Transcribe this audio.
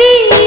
Lili.